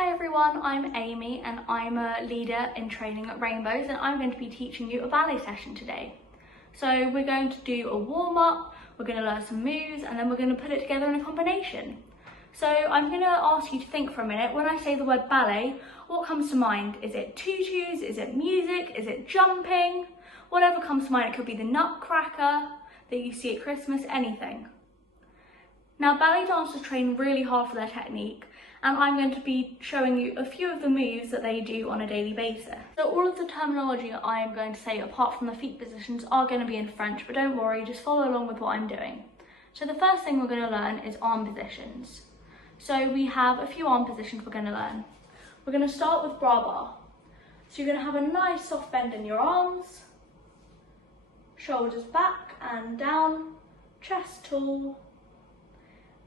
Hi everyone, I'm Amy and I'm a leader in training at Rainbows and I'm going to be teaching you a ballet session today. So we're going to do a warm-up, we're going to learn some moves and then we're going to put it together in a combination. So I'm going to ask you to think for a minute, when I say the word ballet, what comes to mind? Is it tutus, is it music, is it jumping? Whatever comes to mind, it could be the nutcracker that you see at Christmas, anything. Now ballet dancers train really hard for their technique and I'm going to be showing you a few of the moves that they do on a daily basis. So all of the terminology I am going to say apart from the feet positions are going to be in French, but don't worry, just follow along with what I'm doing. So the first thing we're going to learn is arm positions. So we have a few arm positions we're going to learn. We're going to start with bras bar. So you're going to have a nice soft bend in your arms, shoulders back and down, chest tall,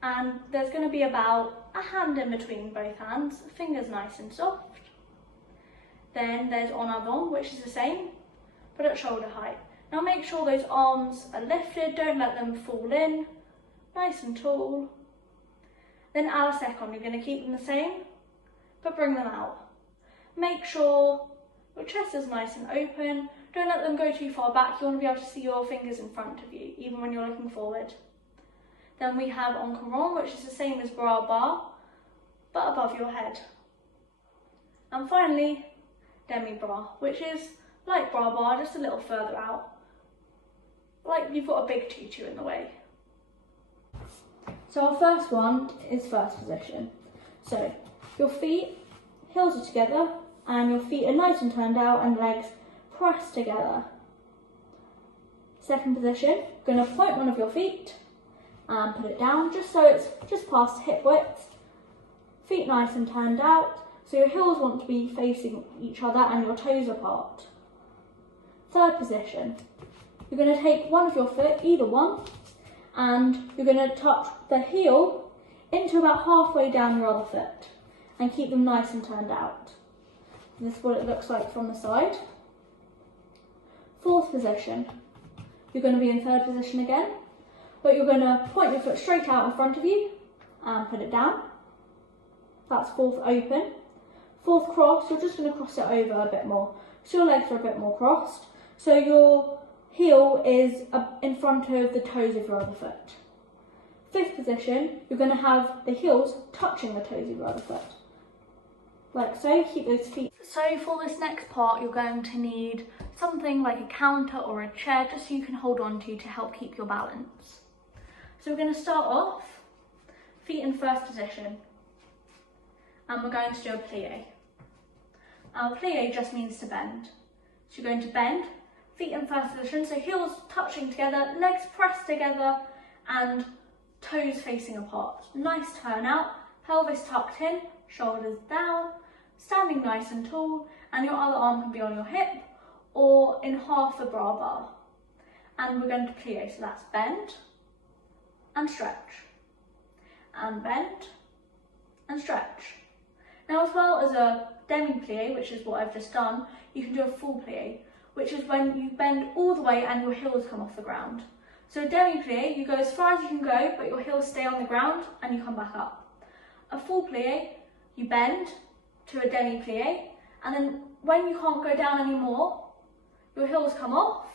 and there's going to be about a hand in between both hands, fingers nice and soft. Then there's en avant, which is the same, but at shoulder height. Now make sure those arms are lifted, don't let them fall in, nice and tall. Then à la seconde, you're going to keep them the same, but bring them out. Make sure your chest is nice and open, don't let them go too far back, you want to be able to see your fingers in front of you, even when you're looking forward. Then we have en courant, which is the same as bras bar, but above your head. And finally, demi bras, which is like bras bar, just a little further out. Like you've got a big tutu in the way. So our first one is first position. So your feet, heels are together, and your feet are nice and turned out and legs pressed together. Second position, you're going to point one of your feet and put it down just so it's just past hip width. Feet nice and turned out, so your heels want to be facing each other and your toes apart. Third position, you're going to take one of your foot, either one, and you're going to touch the heel into about halfway down your other foot and keep them nice and turned out. This is what it looks like from the side. Fourth position, you're going to be in third position again, but you're going to point your foot straight out in front of you and put it down. That's fourth open. Fourth cross, you're just going to cross it over a bit more. So your legs are a bit more crossed. So your heel is in front of the toes of your other foot. Fifth position, you're going to have the heels touching the toes of your other foot. Like so, keep those feet. So for this next part, you're going to need something like a counter or a chair just so you can hold on to help keep your balance. So we're going to start off, feet in first position, and we're going to do a plie. Our plie just means to bend. So you're going to bend, feet in first position, so heels touching together, legs pressed together, and toes facing apart. Nice turn out, pelvis tucked in, shoulders down, standing nice and tall, and your other arm can be on your hip or in half the bras bar. And we're going to plie, so that's bend and stretch, and bend and stretch. Now as well as a demi-plie, which is what I've just done, you can do a full plie, which is when you bend all the way and your heels come off the ground. So a demi-plie, you go as far as you can go, but your heels stay on the ground and you come back up. A full plie, you bend to a demi-plie, and then when you can't go down anymore, your heels come off,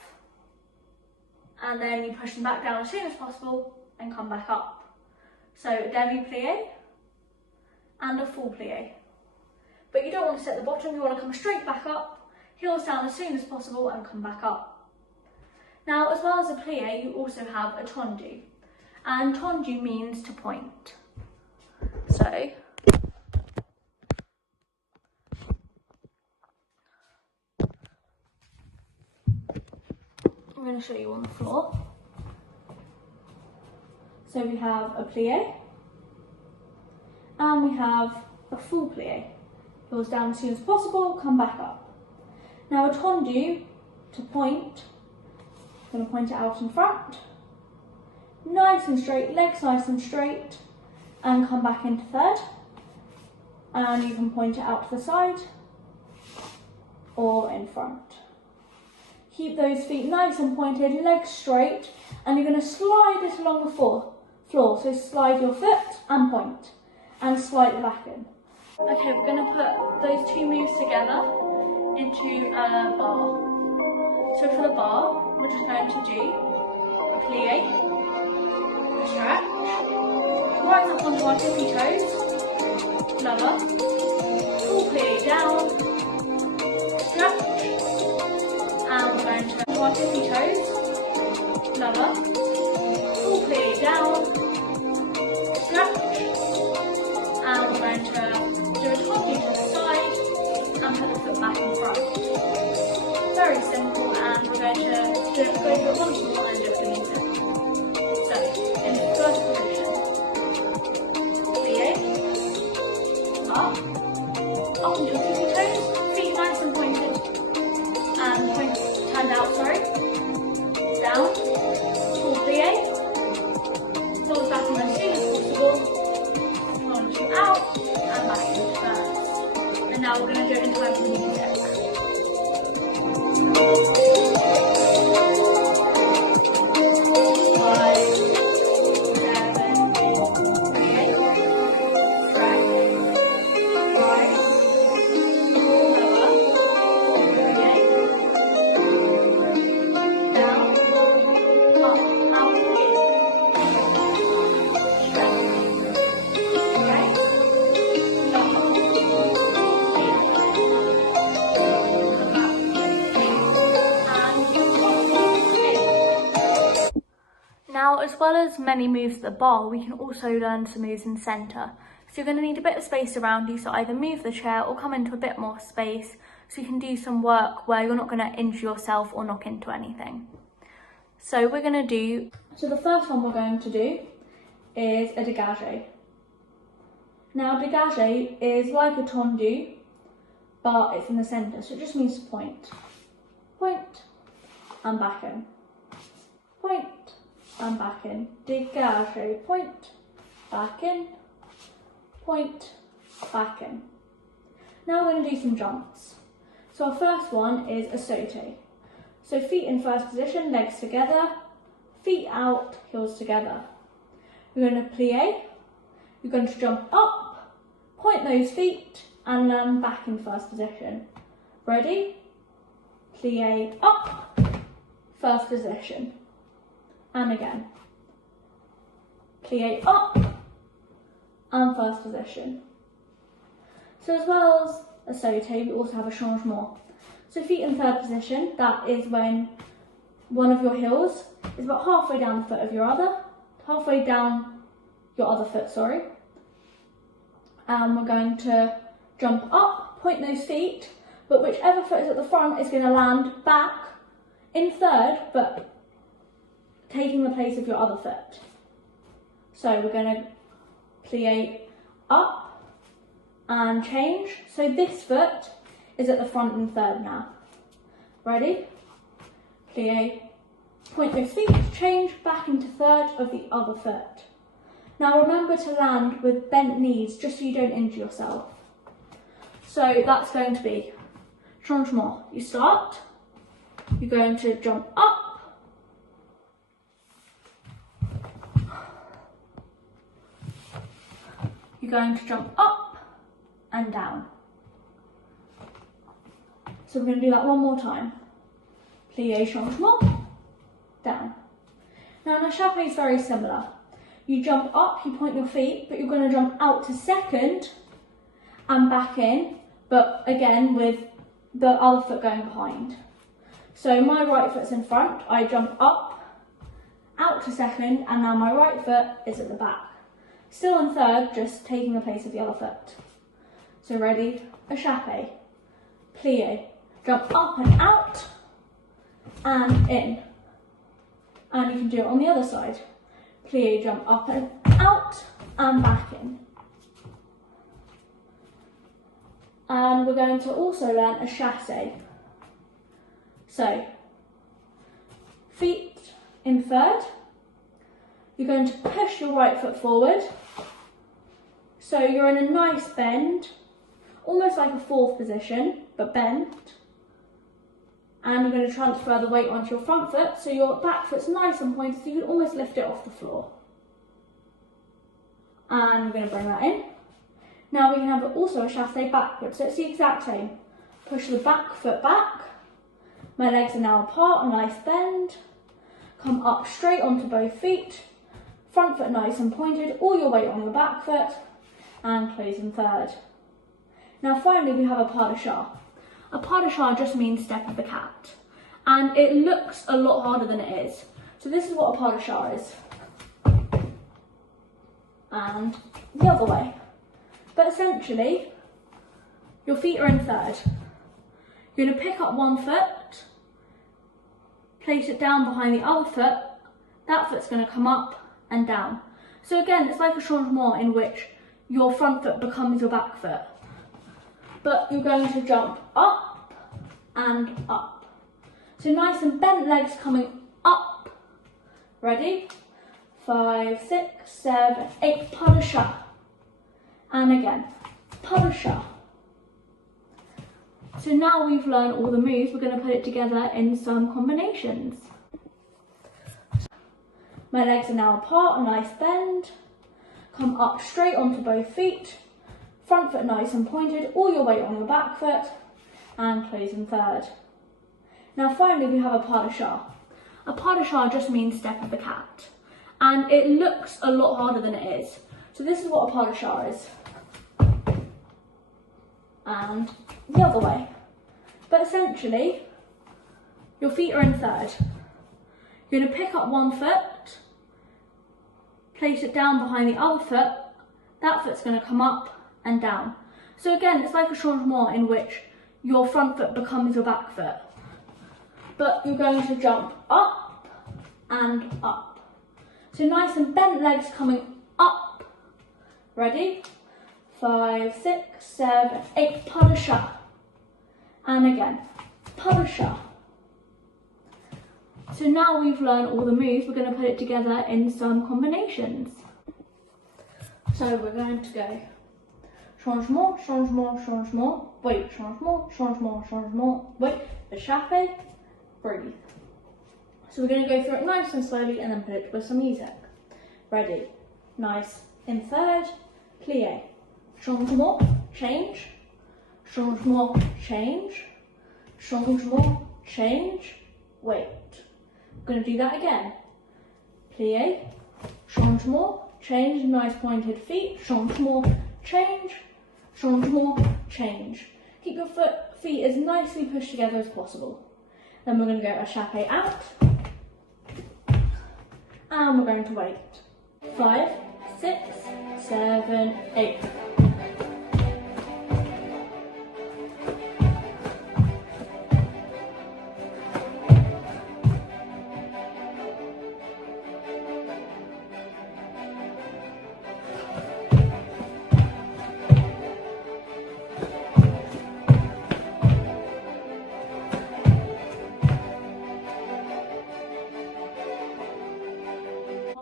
and then you push them back down as soon as possible and come back up. So a demi-plie and a full plie. But you don't want to sit at the bottom, you want to come straight back up, heels down as soon as possible and come back up. Now as well as a plie, you also have a tendu, and tendu means to point. So I'm going to show you on the floor. So we have a plie, and we have a full plie. Heels down as soon as possible, come back up. Now a tendu, to point, I'm going to point it out in front, nice and straight, legs nice and straight, and come back into third. And you can point it out to the side or in front. Keep those feet nice and pointed, legs straight, and you're going to slide it along the floor. So slide your foot and point, and slide it back in. Okay, we're going to put those two moves together into a bar. So for the bar, we're just going to do a plie, a stretch, rise up onto our tippy toes, lower, full plie down, stretch, and we're going to onto our tippy toes, lower, full plie down, stretch, and we're going to do a toppy to the side and put the foot back in front. Very simple, and we're going to go through it once more and do it with music. So, in the first position, plie, up into tippy toes, feet nice and pointed, and turned out, sorry, down, full plie, fold back in as soon as possible, onto out, and back into first. And now we're going to do it in time for the music. 5, Now, as well as many moves at the bar, we can also learn some moves in centre. So you're going to need a bit of space around you, so either move the chair or come into a bit more space so you can do some work where you're not going to injure yourself or knock into anything. So we're going to do, so the first one we're going to do is a dégagé. Now, dégagé is like a tendu, but it's in the centre, so it just means to point. Point and back in. Point and back in. Dégagé, point, back in, point, back in. Now we're going to do some jumps. So our first one is a sauté. So feet in first position, legs together, feet out, heels together. We're going to plie, you're going to jump up, point those feet, and land back in first position. Ready? Plie up, first position. And again. Plie up, and first position. So as well as a sauté, we also have a changement. So feet in third position, that is when one of your heels is about halfway down the foot of your other, halfway down your other foot, sorry. And we're going to jump up, point those feet, but whichever foot is at the front is going to land back in third, but taking the place of your other foot. So we're going to plie up and change. So this foot is at the front in third now. Ready? Plie, point those feet, change back into third of the other foot. Now remember to land with bent knees just so you don't injure yourself. So that's going to be changement. You start, you're going to jump up, you're going to jump up and down. So we're going to do that one more time. Plie, changement, down. Now the chasse is very similar. You jump up, you point your feet, but you're going to jump out to second and back in, but again with the other foot going behind. So my right foot's in front, I jump up, out to second, and now my right foot is at the back. Still in third, just taking the place of the other foot. So ready? A chasse. Plie. Jump up and out, and in. And you can do it on the other side. Plie, jump up and out, and back in. And we're going to also learn a chasse. So, feet in third. You're going to push your right foot forward. So you're in a nice bend, almost like a fourth position, but bent. And you're going to transfer the weight onto your front foot, so your back foot's nice and pointed, so you can almost lift it off the floor. And we're going to bring that in. Now we can have also a chasse backwards, so it's the exact same. Push the back foot back, my legs are now apart, a nice bend, come up straight onto both feet, front foot nice and pointed, all your weight on your back foot, and close in third. Now finally we have a pas de chat. A pas de chat just means step of the cat, and it looks a lot harder than it is. So this is what a pas de chat is, and the other way. But essentially, your feet are in third. You're going to pick up one foot, place it down behind the other foot, that foot's going to come up and down. So again, it's like a changement in which your front foot becomes your back foot. But you're going to jump up and up. So nice and bent legs coming up. Ready? 5, 6, 7, 8, pas de chat. And again, pas de chat. So now we've learned all the moves, we're going to put it together in some combinations. My legs are now apart, a nice bend. Come up straight onto both feet. Front foot nice and pointed, all your weight on your back foot, and close in third. Now finally we have a pas de chat. A pas de chat just means step of the cat, and it looks a lot harder than it is. So this is what a pas de chat is, and the other way. But essentially, your feet are in third. You're going to pick up one foot, place it down behind the other foot, that foot's going to come up and down. So again, it's like a changement in which your front foot becomes your back foot. But you're going to jump up and up. So nice and bent legs coming up. Ready? 5, 6, 7, 8, pas de chat. And again, pas de chat. So now we've learned all the moves, we're going to put it together in some combinations. So we're going to go changement, changement, changement, wait, changement, changement, changement, wait, a chasse, breathe. So we're going to go through it nice and slowly and then put it with some music. Ready? Nice. In third, plie. Changement, change. Changement, change. Changement, change. Wait. I'm going to do that again. Plie. Changement, change. Nice pointed feet. Changement, change. Changement, change. Keep your feet as nicely pushed together as possible. Then we're going to go a chasse out. And we're going to wait. 5, 6, 7, 8.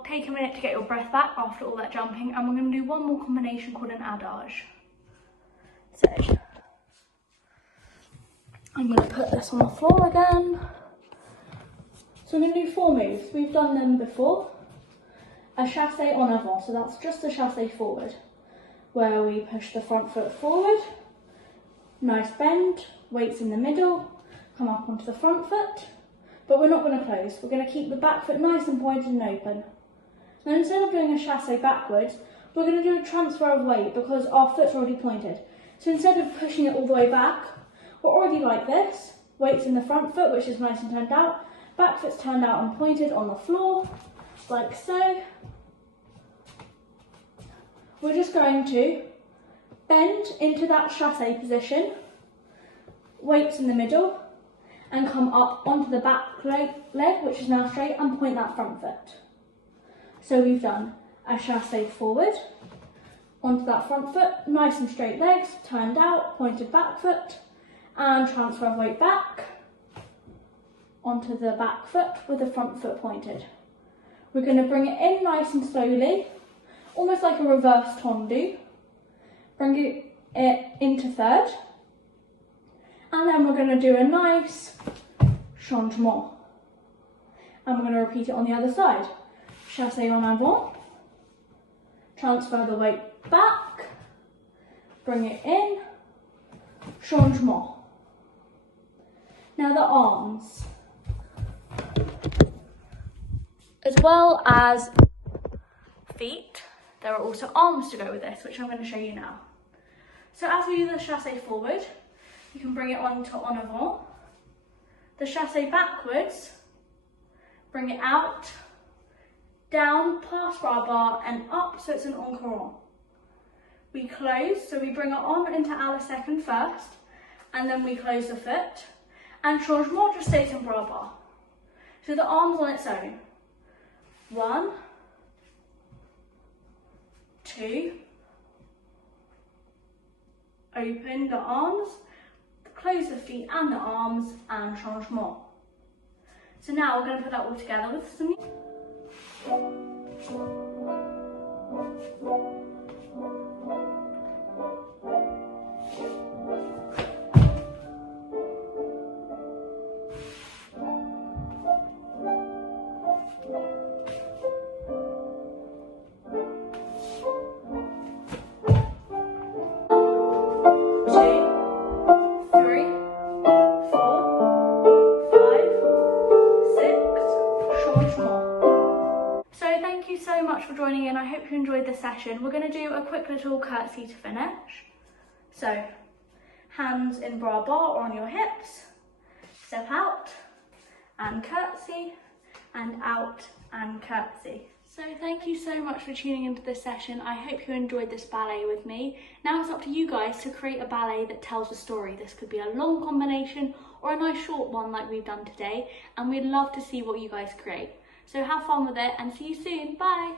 Take a minute to get your breath back after all that jumping, and we're going to do one more combination called an adage. So I'm going to put this on the floor again. So we're going to do 4 moves. We've done them before. A chasse en avant, so that's just a chasse forward, where we push the front foot forward, nice bend, weights in the middle, come up onto the front foot, but we're not going to close. We're going to keep the back foot nice and pointed and open. Now instead of doing a chasse backwards, we're going to do a transfer of weight because our foot's already pointed. So instead of pushing it all the way back, we're already like this. Weights in the front foot, which is nice and turned out. Back foot's turned out and pointed on the floor, like so. We're just going to bend into that chasse position, weights in the middle, and come up onto the back leg, which is now straight, and point that front foot. So we've done a chasse forward, onto that front foot, nice and straight legs, turned out, pointed back foot, and transfer of weight back, onto the back foot with the front foot pointed. We're going to bring it in nice and slowly, almost like a reverse tendu. Bring it into third, and then we're going to do a nice changement. And we're going to repeat it on the other side. Chasse en avant, transfer the weight back, bring it in, changement. Now the arms. As well as feet, there are also arms to go with this, which I'm going to show you now. So as we do the chasse forward, you can bring it on to en avant. The chasse backwards, bring it out, down, past bras bar and up, so it's an encourant. We close, so we bring it on into à la second first, and then we close the foot, and changement just stays in bras bar. So the arms on its own. 1, 2, open the arms, close the feet and the arms, and changement. So now we're going to put that all together with some music. For joining in. I hope you enjoyed this session. We're going to do a quick little curtsy to finish. So hands in bras bar or on your hips, step out and curtsy, and out and curtsy. So thank you so much for tuning into this session. I hope you enjoyed this ballet with me. Now it's up to you guys to create a ballet that tells a story. This could be a long combination or a nice short one like we've done today, and we'd love to see what you guys create. So have fun with it and see you soon. Bye!